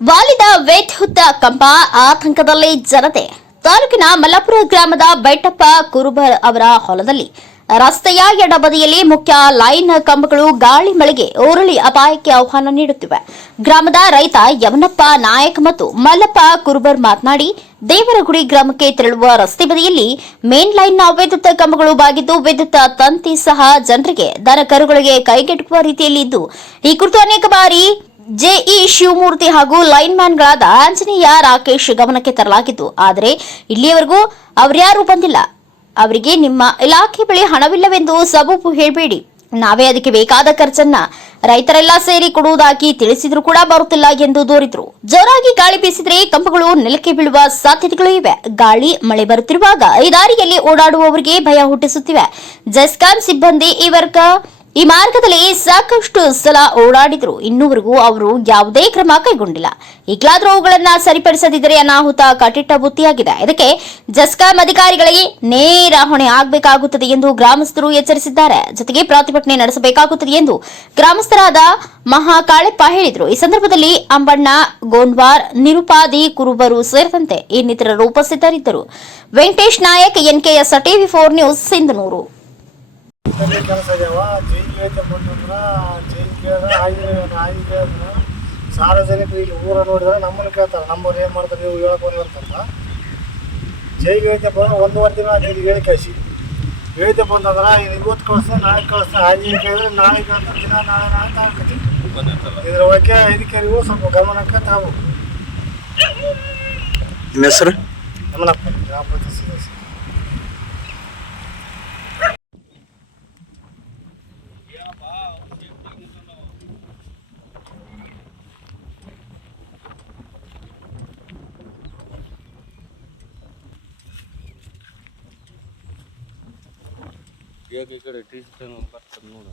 ವಾಲಿದ ವಿದ್ಯುತ್ ಕಂಬ ಆತಂಕದಲ್ಲಿ ಜನತೆ. ತಾಲೂಕಿನ ಮಲ್ಲಪುರ ಗ್ರಾಮದ ಬೈಟಪ್ಪ ಕುರುಬರ್ ಅವರ ಹೊಲದಲ್ಲಿ ರಸ್ತೆಯ ಎಡಬದಿಯಲ್ಲಿ ಮುಖ್ಯ ಲೈನ್ ಕಂಬಗಳು ಗಾಳಿ ಮಳೆಗೆ ಉರುಳಿ ಅಪಾಯಕ್ಕೆ ಆಹ್ವಾನ ನೀಡುತ್ತಿವೆ. ಗ್ರಾಮದ ರೈತ ಯಮನಪ್ಪ ನಾಯಕ್ ಮತ್ತು ಮಲ್ಲಪ್ಪ ಕುರುಬರ್ ಮಾತನಾಡಿ, ದೇವರಗುಡಿ ಗ್ರಾಮಕ್ಕೆ ತೆರಳುವ ರಸ್ತೆ ಬದಿಯಲ್ಲಿ ಮೇನ್ ಲೈನ್ನ ವಿದ್ಯುತ್ ಕಂಬಗಳು ಬಾಗಿದ್ದು ವಿದ್ಯುತ್ ತಂತಿ ಸಹ ಜನರಿಗೆ ದನ ಕರುಗಳಿಗೆ ಕೈಗೆಟುಕುವ ರೀತಿಯಲ್ಲಿ ಇದ್ದು, ಈ ಕುರಿತು ಅನೇಕ ಬಾರಿ ಜೆಇ ಶಿವಮೂರ್ತಿ ಹಾಗೂ ಲೈನ್ ಮ್ಯಾನ್ಗಳಾದ ಆಂಜನೇಯ, ರಾಕೇಶ್ ಗಮನಕ್ಕೆ ತರಲಾಗಿತ್ತು ಆದರೆ ಇಲ್ಲಿಯವರೆಗೂ ಅವರ್ಯಾರೂ ಬಂದಿಲ್ಲ. ಅವರಿಗೆ ನಿಮ್ಮ ಇಲಾಖೆ ಬಳಿ ಹಣವಿಲ್ಲವೆಂದು ಸಬೂಬು ಹೇಳಬೇಡಿ. ನಾವೇ ಅದಕ್ಕೆ ಬೇಕಾದ ಖರ್ಚನ್ನ ರೈತರೆಲ್ಲ ಸೇರಿ ಕೊಡುವುದಾಗಿ ತಿಳಿಸಿದ್ರು ಕೂಡ ಬರುತ್ತಿಲ್ಲ ಎಂದು ದೂರಿದ್ರು. ಜೋರಾಗಿ ಗಾಳಿ ಬೀಸಿದ್ರೆ ಕಂಬಗಳು ನೆಲಕ್ಕೆ ಬೀಳುವ ಸಾಧ್ಯತೆಗಳು ಇವೆ. ಗಾಳಿ, ಮಳೆ ಬರುತ್ತಿರುವಾಗ ಈ ದಾರಿಯಲ್ಲಿ ಓಡಾಡುವವರಿಗೆ ಭಯ ಹುಟ್ಟಿಸುತ್ತಿವೆ. ಜೆಸ್ಕಾಂ ಸಿಬ್ಬಂದಿ ಈ ವರ್ಗ ಈ ಮಾರ್ಗದಲ್ಲಿ ಸಾಕಷ್ಟು ಸಲ ಓಡಾಡಿದ್ರು. ಇನ್ನೂವರೆಗೂ ಅವರು ಯಾವುದೇ ಕ್ರಮ ಕೈಗೊಂಡಿಲ್ಲ. ಈಗಲಾದರೂ ಅವುಗಳನ್ನ ಸರಿಪಡಿಸದಿದ್ದರೆ ಅನಾಹುತ ಕಟ್ಟಿಟ್ಟ ಬುತ್ತಿಯಾಗಿದೆ. ಇದಕ್ಕೆ ಜಸ್ಕಾಂ ಅಧಿಕಾರಿಗಳಿಗೆ ನೇರ ಹೊಣೆ ಆಗಬೇಕಾಗುತ್ತದೆ ಎಂದು ಗ್ರಾಮಸ್ಥರು ಎಚ್ಚರಿಸಿದ್ದಾರೆ. ಜೊತೆಗೆ ಪ್ರತಿಭಟನೆ ನಡೆಸಬೇಕಾಗುತ್ತದೆ ಎಂದು ಗ್ರಾಮಸ್ಥರಾದ ಮಹಾಕಾಳೆಪ್ಪ ಹೇಳಿದರು. ಈ ಸಂದರ್ಭದಲ್ಲಿ ಅಂಬಣ್ಣ, ಗೋಂಡ್ವಾರ್, ನಿರುಪಾದಿ, ಕುರುಬರು ಸೇರಿದಂತೆ ಇನ್ನಿತರರು ಉಪಸ್ಥಿತರಿದ್ದರು. Venkatesh Nayak, NKS TV four news, Sindhanur. ಬಂದಂದ್ರೆ jail ಕೇಳಿದ್ರೆ ಆಗಿ ಕೇಳಿದ್ರೆ ಸಾರ್ವಜನಿಕರು ಇಲ್ಲಿ ಊರ ನೋಡಿದ್ರೆ ನಮ್ಮನ್ನು ಕೇಳ್ತಾರೆ. ನಮ್ಮವ್ರು ಏನು ಮಾಡ್ತಾರೆ ನೀವು ಹೇಳಕ್ ಬಂದಿರ್ತಂತ ಜೈ ವೇದ್ಯ ಬಂದ್ರೆ ಒಂದುವರೆ ದಿನ ಅದು ಹೇಳಿ ಕಳಿಸಿ ಹೇಳ್ತೆ ಬಂದಂದ್ರೆ ಇದು ಇವತ್ತು ಕಳಿಸ್ತಾರೆ ನಾಳೆ ಕಳಿಸ್ತಾರೆ ಆಗಿ ಕೇಳಿದ್ರೆ ನಾಳೆ ಕೇಳ್ತಾರೆ ದಿನ ನಾಳೆ ನಾಳೆ ತಗೊಳ್ತೀವಿ ಇದ್ರ ಬಗ್ಗೆ ಅಧಿಕಾರಿಗಳು ಸ್ವಲ್ಪ ಗಮನಕ್ಕೆ ತಾವು. ನಿಮ್ಮ ಹೆಸರು? ಗಮನಪ್ಪ ಗ್ರಾಮ ಪಂಚಾಯತ್ ಸದಸ್ಯ. ఏక ఇక్కడ టీచర్ నంబర్ తన్నుడు